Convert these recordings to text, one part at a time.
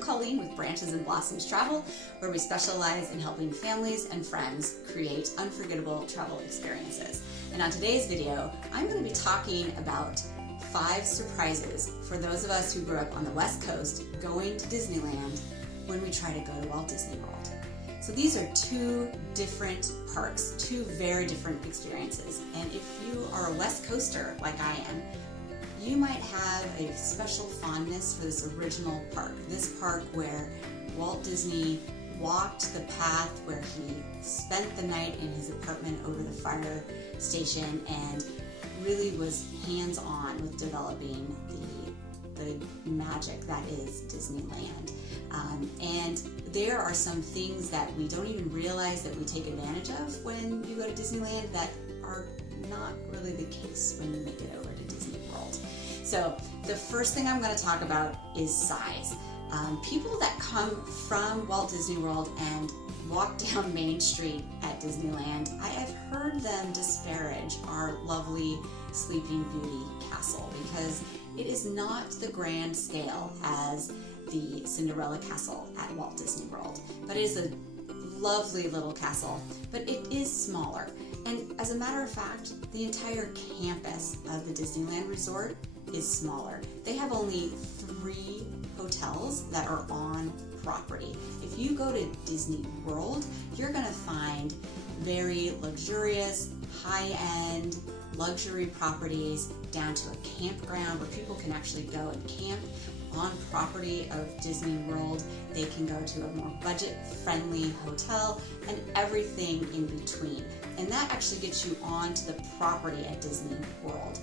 Colleen with Branches and Blossoms Travel, where we specialize in helping families and friends create unforgettable travel experiences. And on today's video, I'm going to be talking about 5 surprises for those of us who grew up on the West Coast going to Disneyland when we try to go to Walt Disney World. So these are 2 different parks, 2 very different experiences. And if you are a West Coaster like I am, you might have a special fondness for this original park. This park where Walt Disney walked the path, where he spent the night in his apartment over the fire station and really was hands-on with developing the magic that is Disneyland. And there are some things that we don't even realize that we take advantage of when you go to Disneyland that are not really the case when you make it over to Disney World. So the first thing I'm going to talk about is size. People that come from Walt Disney World and walk down Main Street at Disneyland, I have heard them disparage our lovely Sleeping Beauty castle because it is not the grand scale as the Cinderella castle at Walt Disney World, but it is a lovely little castle, but it is smaller. And as a matter of fact, the entire campus of the Disneyland Resort is smaller. They have only 3 hotels that are on property. If you go to Disney World, you're going to find very luxurious, high-end luxury properties down to a campground where people can actually go and camp on property of Disney World. They can go to a more budget-friendly hotel and everything in between. And that actually gets you onto the property at Disney World.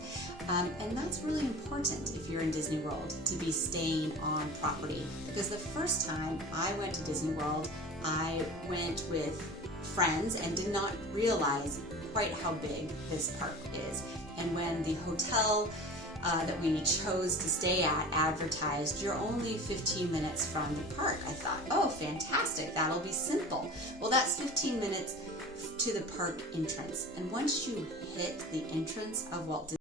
And that's really important if you're in Disney World, to be staying on property. Because the first time I went to Disney World, I went with friends and did not realize quite how big this park is. And when the hotel that we chose to stay at advertised, you're only 15 minutes from the park, I thought, oh, fantastic, that'll be simple. Well, that's 15 minutes to the park entrance. And once you hit the entrance of Walt Disney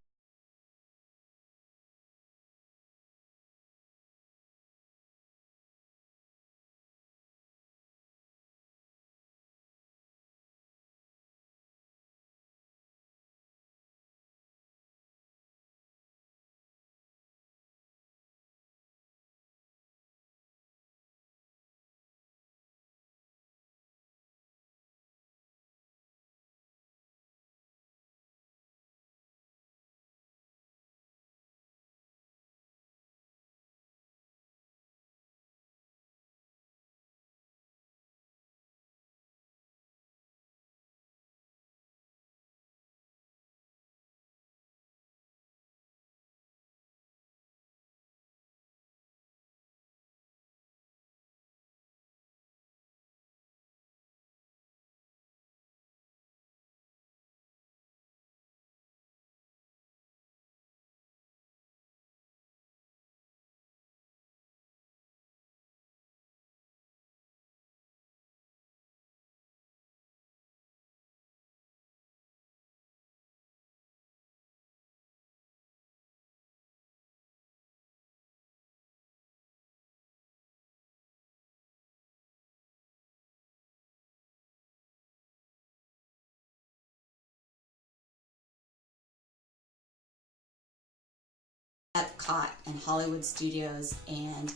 Epcot and Hollywood Studios and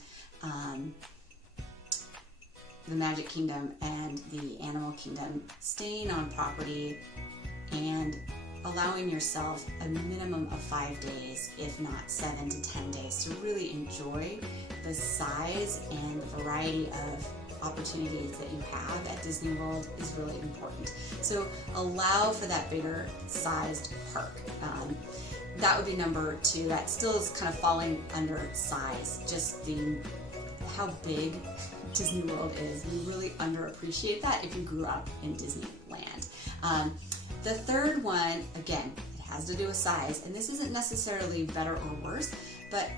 the Magic Kingdom and the Animal Kingdom, staying on property and allowing yourself a minimum of 5 days, if not 7 to 10 days, to really enjoy the size and the variety of opportunities that you have at Disney World is really important. So allow for that bigger sized park. That would be number 2. That still is kind of falling under size, just how big Disney World is. You really underappreciate that if you grew up in Disneyland. The third one, again, it has to do with size, and this isn't necessarily better or worse, but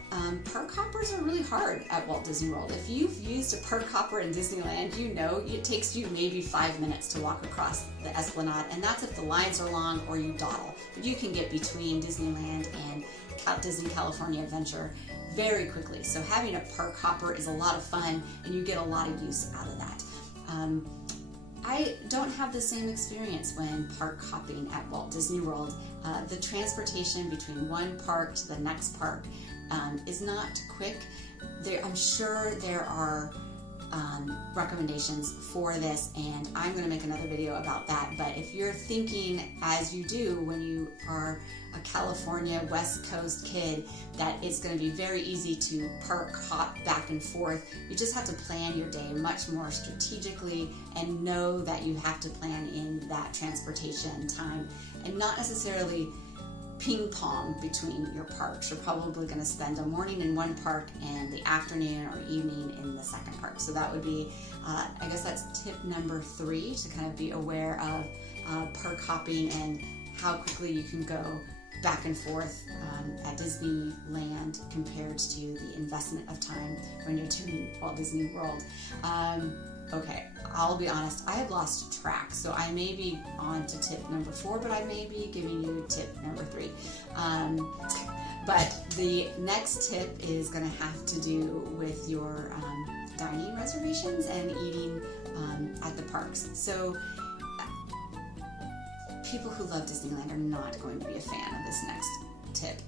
park hoppers are really hard at Walt Disney World. If you've used a park hopper in Disneyland, you know it takes you maybe 5 minutes to walk across the Esplanade, and that's if the lines are long or you dawdle. But you can get between Disneyland and Disney California Adventure very quickly. So having a park hopper is a lot of fun, and you get a lot of use out of that. I don't have the same experience when park hopping at Walt Disney World. The transportation between one park to the next park is not quick. I'm sure there are recommendations for this, and I'm going to make another video about that. But if you're thinking, as you do when you are a California West Coast kid, that it's going to be very easy to park hop back and forth, you just have to plan your day much more strategically and know that you have to plan in that transportation time and not necessarily ping pong between your parks. You're probably going to spend a morning in one park and the afternoon or evening in the second park. So that would be, I guess that's tip number 3, to kind of be aware of park hopping and how quickly you can go back and forth at Disneyland compared to the investment of time when you're doing Walt Disney World. Okay, I'll be honest, I have lost track, so I may be on to tip number 4, but I may be giving you tip number 3. But the next tip is going to have to do with your dining reservations and eating at the parks. So people who love Disneyland are not going to be a fan of this next tip.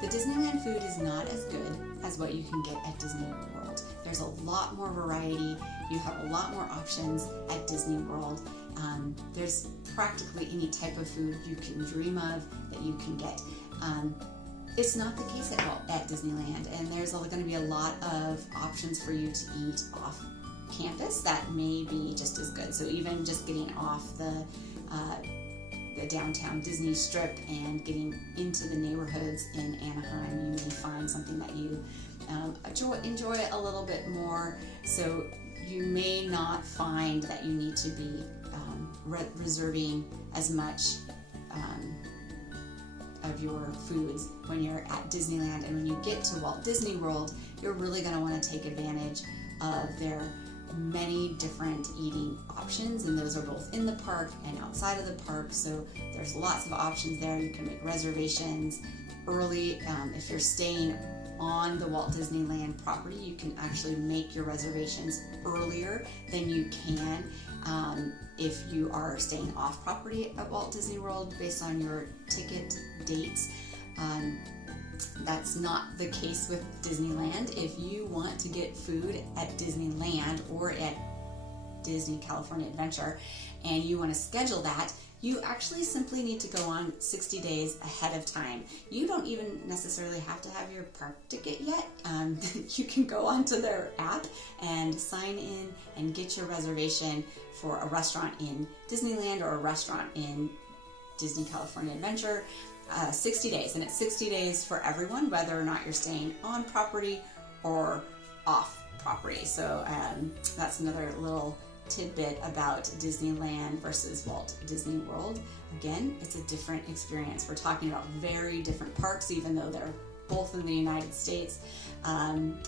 The Disneyland food is not as good as what you can get at Disney World. There's a lot more variety. You have a lot more options at Disney World. There's practically any type of food you can dream of that you can get. It's not the case at Disneyland, and there's going to be a lot of options for you to eat off campus that may be just as good. So even just getting off the downtown Disney Strip and getting into the neighborhoods in Anaheim, you may find something that you enjoy a little bit more. So you may not find that you need to be reserving as much of your foods when you're at Disneyland. And when you get to Walt Disney World, you're really going to want to take advantage of their many different eating options, and those are both in the park and outside of the park. So there's lots of options there. You can make reservations early. If you're staying on the Walt Disneyland property, you can actually make your reservations earlier than you can if you are staying off property at Walt Disney World based on your ticket dates. That's not the case with Disneyland. If you want to get food at Disneyland or at Disney California Adventure and you want to schedule that, you actually simply need to go on 60 days ahead of time. You don't even necessarily have to have your park ticket yet. You can go onto their app and sign in and get your reservation for a restaurant in Disneyland or a restaurant in Disney California Adventure. 60 days, and it's 60 days for everyone, whether or not you're staying on property or off property. So that's another little tidbit about Disneyland versus Walt Disney World. Again, it's a different experience. We're talking about very different parks, even though they're both in the United States.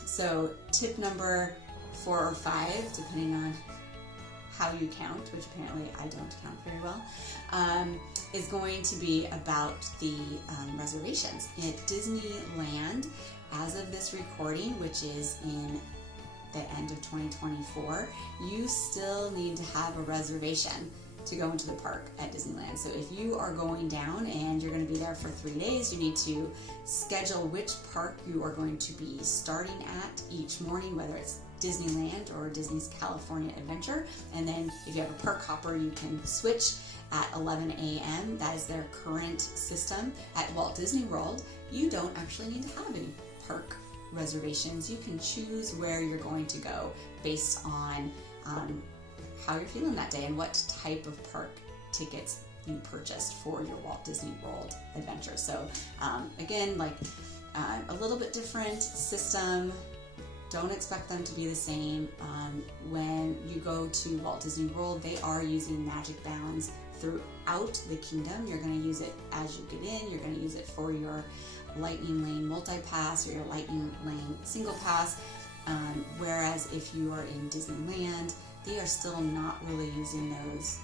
So tip number 4 or 5, depending on how you count, which apparently I don't count very well, is going to be about the reservations. At Disneyland, as of this recording, which is in the end of 2024, you still need to have a reservation to go into the park at Disneyland. So if you are going down and you're going to be there for 3 days, you need to schedule which park you are going to be starting at each morning, whether it's Disneyland or Disney's California Adventure. And then if you have a park hopper, you can switch at 11 a.m. That is their current system. At Walt Disney World, you don't actually need to have any park reservations. You can choose where you're going to go based on how you're feeling that day and what type of park tickets you purchased for your Walt Disney World adventure. So again, like a little bit different system. Don't expect them to be the same. When you go to Walt Disney World, they are using magic bands throughout the kingdom. You're going to use it as you get in. You're going to use it for your Lightning Lane multi-pass or your Lightning Lane single pass. Whereas if you are in Disneyland, they are still not really using those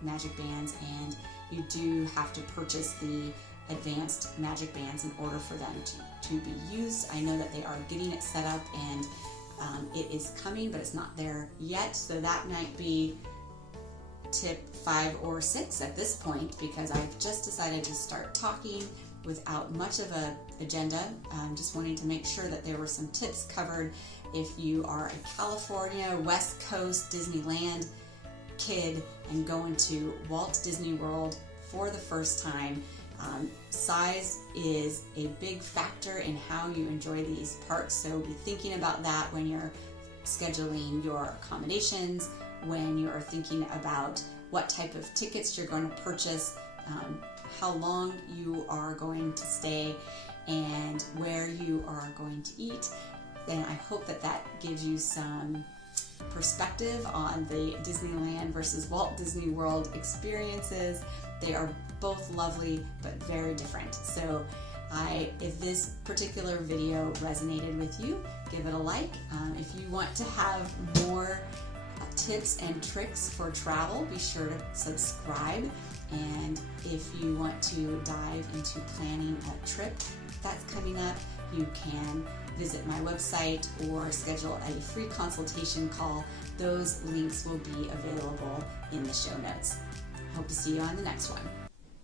magic bands, and you do have to purchase the advanced magic bands in order for them to to be used. I know that they are getting it set up and it is coming, but it's not there yet. So that might be tip 5 or 6 at this point, because I've just decided to start talking without much of an agenda. Just wanting to make sure that there were some tips covered if you are a California, West Coast Disneyland kid and going to Walt Disney World for the first time. Size is a big factor in how you enjoy these parks, so be thinking about that when you're scheduling your accommodations, when you're thinking about what type of tickets you're going to purchase, how long you are going to stay, and where you are going to eat. And I hope that that gives you some perspective on the Disneyland versus Walt Disney World experiences. They are both lovely, but very different. So if this particular video resonated with you, give it a like. If you want to have more tips and tricks for travel, be sure to subscribe. And if you want to dive into planning a trip that's coming up, you can visit my website or schedule a free consultation call. Those links will be available in the show notes. Hope to see you on the next one.